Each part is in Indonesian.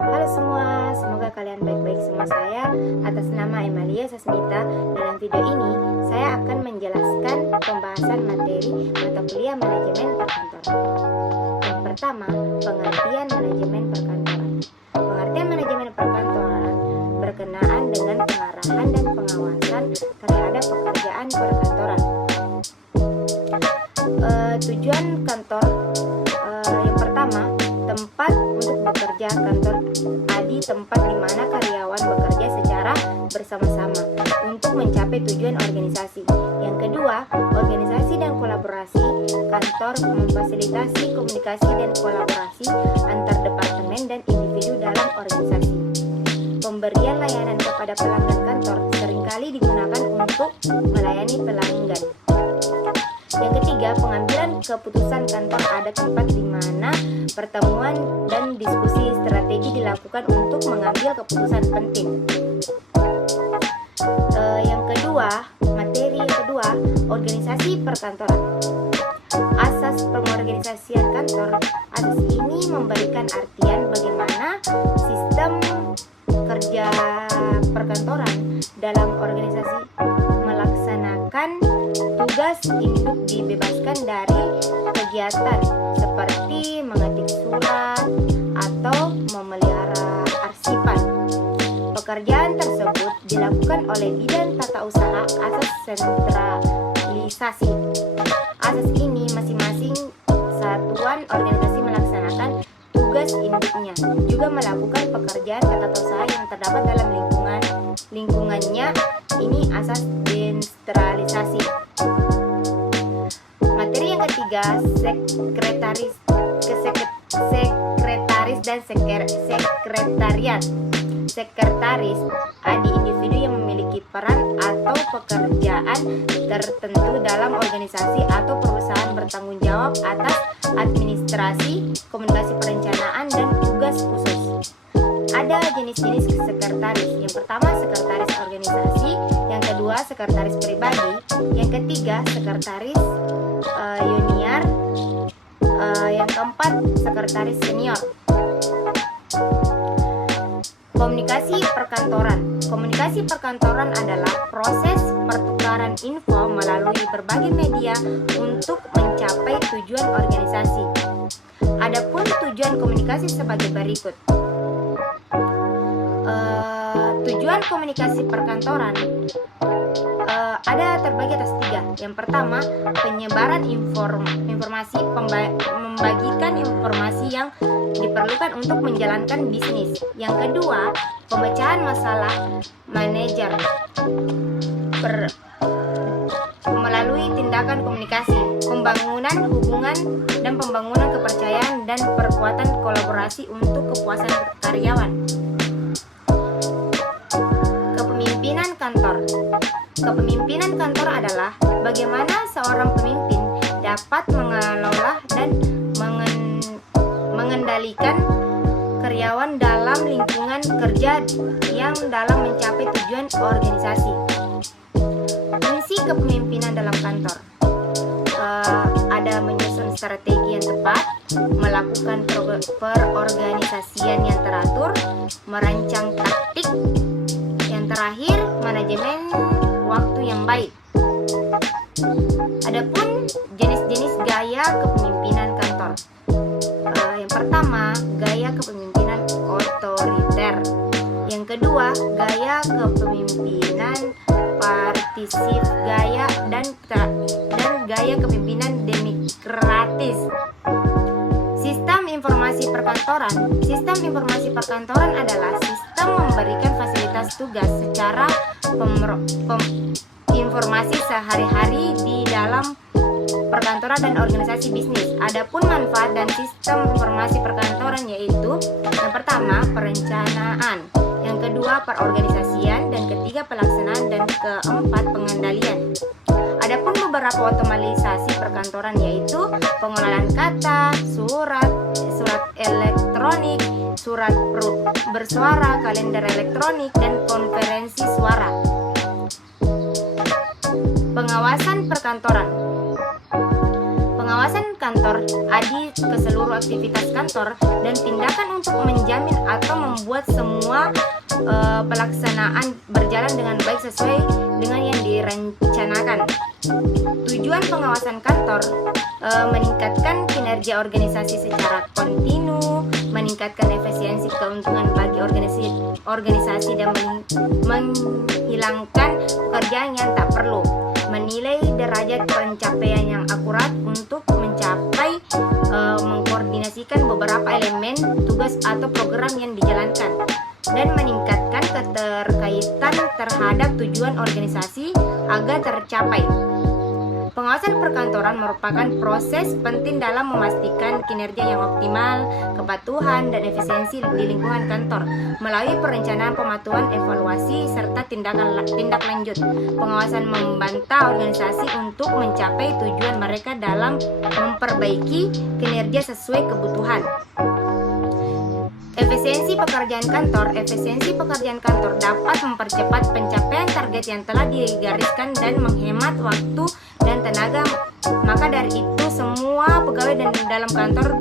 Halo semua, semoga kalian baik-baik semua. Saya atas nama Emalia Sasmita. Dalam video ini, saya akan menjelaskan pembahasan materi mata kuliah manajemen perkantoran. Yang pertama, pengertian manajemen perkantoran. Pengertian manajemen perkantoran berkenaan dengan pengarahan dan pengawasan terhadap pekerjaan perkantoran. Tujuan kantor yang pertama, tempat untuk bekerja. Kantor adi tempat di mana karyawan bekerja secara bersama-sama untuk mencapai tujuan organisasi. Yang kedua, organisasi dan kolaborasi. Kantor memfasilitasi komunikasi dan kolaborasi antar departemen dan individu dalam organisasi. Pemberian layanan kepada pelanggan. Kantor seringkali digunakan untuk melayani pelanggan. Yang ketiga, pengambilan keputusan. Kantor ada tempat di mana pertemuan dan diskusi strategi dilakukan untuk mengambil keputusan penting. Yang kedua, materi yang kedua, organisasi perkantoran. Asas pengorganisasian kantor. Asas ini memberikan artian bagaimana sistem kerja perkantoran dalam organisasi melaksanakan tugas induk dibebaskan dari kegiatan seperti mengetik surat atau memelihara arsipan. Pekerjaan tersebut dilakukan oleh bidang tata usaha. Asas sentralisasi. Asas ini masing-masing satuan organisasi melaksanakan tugas induknya, juga melakukan pekerjaan tata usaha yang terdapat dalam lingkungannya. Ini asas desentralisasi. Materi yang ketiga, sekretaris dan sekretariat. Sekretaris adi individu yang memiliki peran atau pekerjaan tertentu dalam organisasi atau perusahaan, bertanggung jawab atas administrasi, komunikasi, perencanaan, dan tugas khusus. Ada jenis-jenis sekretaris. Yang pertama, sekretaris organisasi. Yang kedua, sekretaris pribadi. Yang ketiga, sekretaris junior. Yang keempat, sekretaris senior. Komunikasi perkantoran. Komunikasi perkantoran adalah proses pertukaran info melalui berbagai media untuk mencapai tujuan organisasi. Adapun tujuan komunikasi sebagai berikut. Tujuan komunikasi perkantoran ada terbagi atas tiga. Yang pertama, penyebaran informasi, membagikan informasi yang diperlukan untuk menjalankan bisnis. Yang kedua, pemecahan masalah manajer melalui tindakan komunikasi, pembangunan hubungan dan pembangunan kepercayaan dan perkuatan kolaborasi untuk kepuasan karyawan. Kepemimpinan kantor. Kepemimpinan kantor adalah bagaimana seorang pemimpin dapat mengelola dan mengendalikan karyawan dalam lingkungan kerja yang dalam mencapai tujuan organisasi. Fungsi kepemimpinan dalam kantor ada menyusun strategi yang tepat, melakukan perorganisasian yang teratur, merancang taktik. Yang terakhir, manajemen waktu yang baik. Adapun jenis-jenis gaya kepemimpinan kantor. Yang pertama, gaya kepemimpinan otoriter. Yang kedua, gaya kepemimpinan partisip, dan gaya kepemimpinan demokratis. Sistem informasi perkantoran. Sistem informasi perkantoran adalah sistem memberikan fasilitas tugas secara informasi sehari-hari di dalam perkantoran dan organisasi bisnis. Adapun manfaat dan sistem informasi perkantoran yaitu yang pertama, perencanaan, yang kedua, perorganisasian, dan ketiga, pelaksanaan, dan keempat, pengendalian. Adapun beberapa otomatisasi perkantoran yaitu pengelolaan kata, surat elektronik, surat bersuara, kalender elektronik, dan konferensi suara. Pengawasan perkantoran. Pengawasan kantor adi ke seluruh aktivitas kantor dan tindakan untuk menjamin atau pelaksanaan berjalan dengan baik sesuai dengan yang direncanakan. Tujuan pengawasan kantor meningkatkan kinerja organisasi secara kontinu, meningkatkan efisiensi keuntungan bagi organisasi dan menghilangkan pekerjaan yang tak perlu, menilai derajat pencapaian yang akurat untuk mencapai mengkoordinasikan beberapa elemen tugas atau program yang dijalankan, dan meningkatkan keterkaitan terhadap tujuan organisasi agar tercapai. Pengawasan perkantoran merupakan proses penting dalam memastikan kinerja yang optimal, kepatuhan, dan efisiensi di lingkungan kantor. Melalui perencanaan, pemantauan, evaluasi, serta tindak lanjut, pengawasan membantah organisasi untuk mencapai tujuan mereka dalam memperbaiki kinerja sesuai kebutuhan. Efisiensi pekerjaan kantor dapat mempercepat pencapaian target yang telah digariskan dan menghemat waktu dan tenaga. Maka dari itu, semua pegawai dan dalam kantor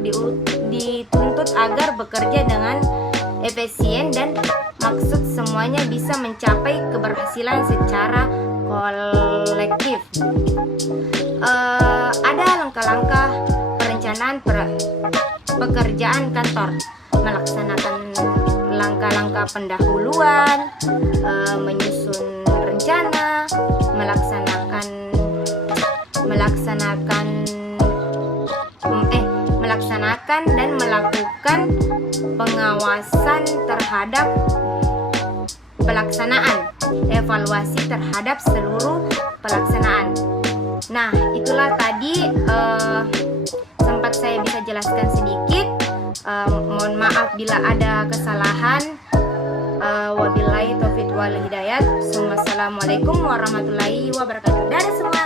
dituntut agar bekerja dengan efisien dan maksud semuanya bisa mencapai keberhasilan secara kolektif. Ada langkah-langkah perencanaan pekerjaan kantor: melaksanakan langkah-langkah pendahuluan, menyusun rencana, melaksanakan dan melakukan pengawasan terhadap pelaksanaan, evaluasi terhadap seluruh pelaksanaan. Nah, itulah tadi sempat saya bisa jelaskan sedikit. Mohon maaf bila ada kesalahan. Wabillahi taufiq wal hidayah. Assalamualaikum warahmatullahi wabarakatuh. Dadah semua.